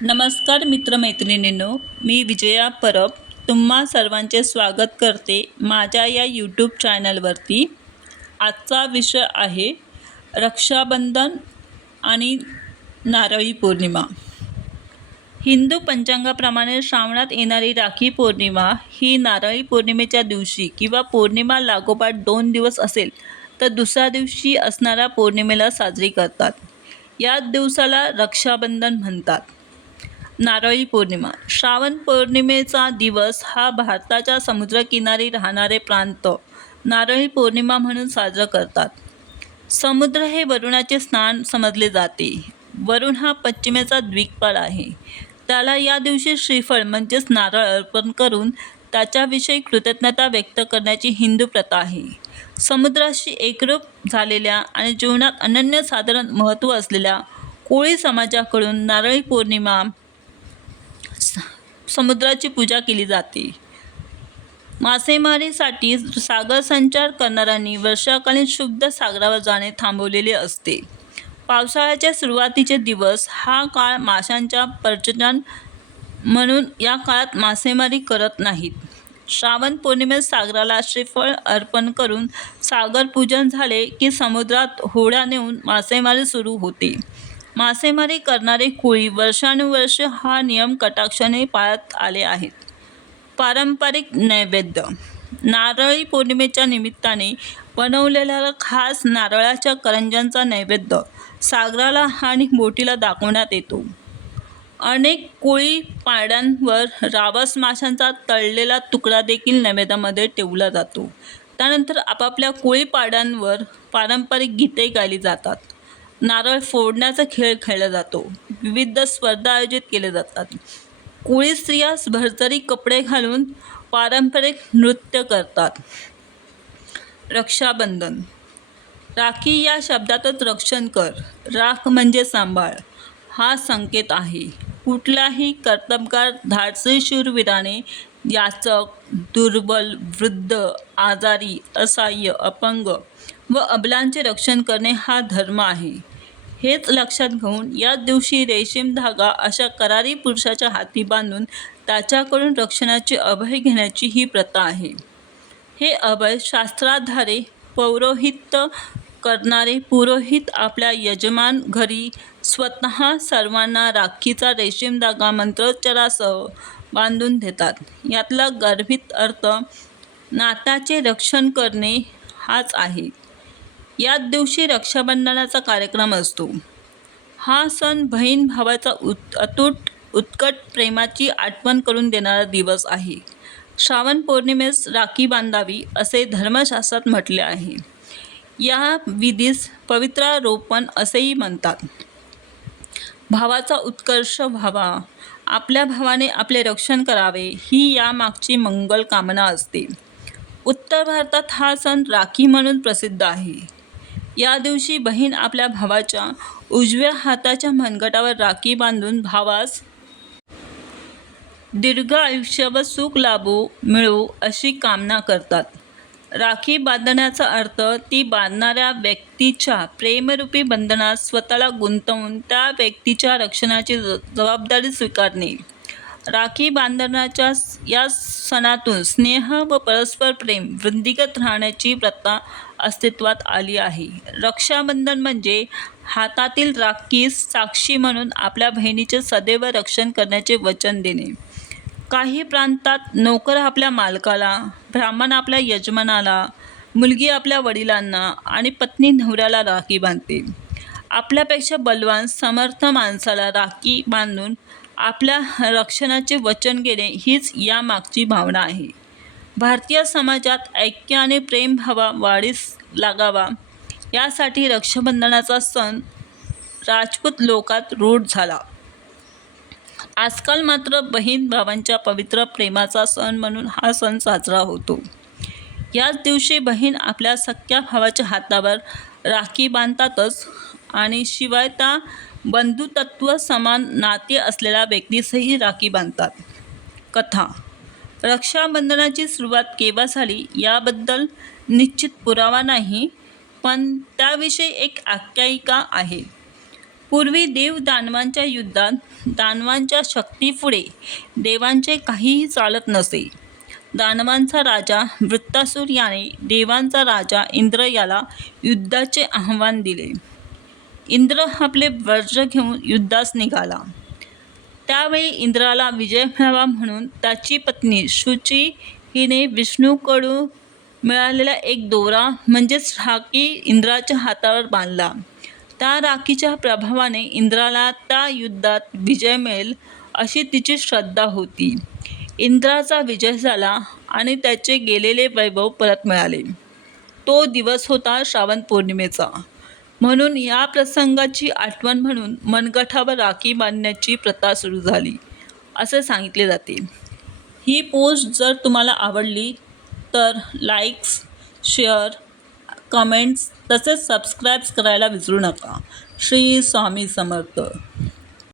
नमस्कार मित्रमैत्रिणींनो मी विजया परब तुम्हा सर्वांचे स्वागत करते माझ्या या यूट्यूब चॅनलवरती आजचा विषय आहे रक्षाबंधन आणि नारळी पौर्णिमा. हिंदू पंचांगाप्रमाणे श्रावणात येणारी राखी पौर्णिमा ही नारळी पौर्णिमेच्या दिवशी किंवा पौर्णिमा लागोपाठ दोन दिवस असेल तर दुसऱ्या दिवशी असणाऱ्या पौर्णिमेला साजरी करतात. या दिवसाला रक्षाबंधन म्हणतात. नारळी पौर्णिमा. श्रावण पौर्णिमेचा दिवस हा भारताच्या समुद्रकिनारी राहणारे प्रांत. नारळी पौर्णिमा म्हणून साजरा करतात. समुद्र हे वरुणाचे स्नान समजले जाते. वरुण हा पश्चिमेचा द्वीपपाल आहे. त्याला या दिवशी श्रीफळ म्हणजेच नारळ अर्पण करून त्याच्याविषयी कृतज्ञता व्यक्त करण्याची हिंदू प्रथा आहे. समुद्राशी एकरूप झालेल्या आणि जीवनात अनन्यसाधारण महत्त्व असलेल्या कोळी समाजाकडून नारळी पौर्णिमा समुद्राची पूजा केली जाते. मासेमारीसाठी सागर संचार करणाऱ्यांनी वर्षाकालीन शुद्ध सागरावर जाणे थांबवलेले असते. पावसाळ्याच्या सुरुवातीचे दिवस हा काळ माशांच्या पर्यटन म्हणून या काळात मासेमारी करत नाहीत. श्रावण पौर्णिमेत सागराला श्रीफळ अर्पण करून सागर पूजन झाले की समुद्रात होड्या नेऊन मासेमारी सुरू होते. मासेमारी करणारे कुळी वर्षानुवर्षे हा नियम कटाक्षाने पाळत आले आहेत. पारंपरिक नैवेद्य. नारळी पौर्णिमेच्या निमित्ताने बनवलेल्या खास नारळाच्या करंज्यांचा नैवेद्य सागराला आणि बोटीला दाखवण्यात येतो. अनेक कोळी पाड्यांवर रावस माशांचा तळलेला तुकडा देखील नैवेद्यामध्ये ठेवला जातो. त्यानंतर आपापल्या कोळी पाड्यांवर पारंपरिक गीते गायली जातात. नारळ फोडण्याचा खेळ खेळला जातो. विविध स्पर्धा आयोजित केले जातात. कोळी स्त्रिया भरतरी कपडे घालून पारंपरिक नृत्य करतात. रक्षाबंधन. राखी या शब्दातच रक्षण कर. राख म्हणजे सांभाळ. हा संकेत आहे. कुठलाही कर्तबगार धाडसी शूरवीराने याचक दुर्बल वृद्ध आजारी असहाय्य अपंग व अबलांचे रक्षण करणे हा धर्म आहे. हेच लक्षात घेऊन या दिवशी रेशीम धागा अशा करारी पुरुषाच्या हाती बांधून त्याच्याकडून रक्षणाचे अभय घेण्याची ही प्रथा आहे. हे अभय शास्त्राधारे पौरोहित्य करणारे पुरोहित आपल्या यजमान घरी स्वतः सर्वांना राखीचा रेशीम धागा मंत्रोच्चारासह बांधून देतात. यातला गर्भित अर्थ नात्याचे रक्षण करणे हाच आहे. याच दिवशी रक्षाबंधनाचा कार्यक्रम असतो. हा सण बहीण भावाचा उत अतूट उत्कट प्रेमाची आठवण करून देणारा दिवस आहे. श्रावण पौर्णिमेस राखी बांधावी असे धर्मशास्त्रात म्हटले आहे. या विधीस पवित्रारोपण असेही म्हणतात. भावाचा उत्कर्ष व्हावा. आपल्या भावाने आपले रक्षण करावे ही यामागची मंगल कामना असते. उत्तर भारतात हा सण राखी म्हणून प्रसिद्ध आहे. या दिवशी बहीण आपल्या भावाच्या उजव्या हाताच्या मनगटावर राखी बांधून भावास दीर्घ आयुष्य व सुख लाभू मिळू अशी कामना करतात. राखी बांधण्याचा अर्थ ती बांधणाऱ्या व्यक्तीच्या प्रेमरूपी बंधनात स्वतःला गुंतवून त्या व्यक्तीच्या रक्षणाची ज- जबाबदारी स्वीकारणे. राखी बांधण्याच्या या सणातून स्नेह व परस्पर प्रेम वृद्धिगत राहण्याची प्रथा अस्तित्वात आली आहे. रक्षाबंधन म्हणजे हातातील राखीस साक्षी म्हणून आपल्या बहिणीचे सदैव रक्षण करण्याचे वचन देणे. काही प्रांतात नोकर आपल्या मालकाला ब्राह्मण आपल्या यजमानाला मुलगी आपल्या वडिलांना आणि पत्नी नवऱ्याला राखी बांधते. आपल्यापेक्षा बलवान समर्थ माणसाला राखी बांधून आपल्या रक्षणाचे वचन घेणे हीच यामागची भावना आहे. भारतीय समाजात ऐक्य आणि प्रेमभावा वाढीस लागावा. यासाठी रक्षाबंधनाचा सण राजपूत लोकात रूढ झाला. आजकाल मात्र बहीण भावांच्या पवित्र प्रेमाचा सण म्हणून हा सण साजरा होतो. याच दिवशी बहीण आपल्या सख्या भावाच्या हातावर राखी बांधतातच आणि शिवाय त्या बंधुतत्व समान नाते असलेल्या व्यक्तीसही राखी बांधतात. कथा रक्षाबंधनाची सुरुवात केव्हा झाली याबद्दल निश्चित पुरावा नाही पण त्याविषयी एक आख्यायिका आहे. पूर्वी देव दानवांच्या युद्धात दानवांच्या शक्तीपुढे देवांचे काहीही चालत नसे. दानवांचा राजा वृत्तासूर याने देवांचा राजा इंद्र याला युद्धाचे आव्हान दिले. इंद्र आपले वज्र घेऊन युद्धास निघाला. त्यावेळी इंद्राला विजय मिळावा म्हणून त्याची पत्नी शुची हिने विष्णूकडून मिळालेला एक दोरा म्हणजेच राखी इंद्राच्या हातावर बांधला. त्या राखीच्या प्रभावाने इंद्राला त्या युद्धात विजय मिळेल अशी तिची श्रद्धा होती. इंद्राचा विजय झाला आणि त्याचे गेलेले वैभव परत मिळाले. तो दिवस होता श्रावण पौर्णिमेचा. म्हणून या प्रसंगाची आठवण म्हणून मनगठावर राखी बांधण्याची प्रथा सुरू झाली. असे सांगितले जाते. ही पोस्ट जर तुम्हाला आवडली तर लाईक्स शेअर कमेंट्स तसेच सबस्क्राईब्स करायला विसरू नका. श्री स्वामी समर्थ.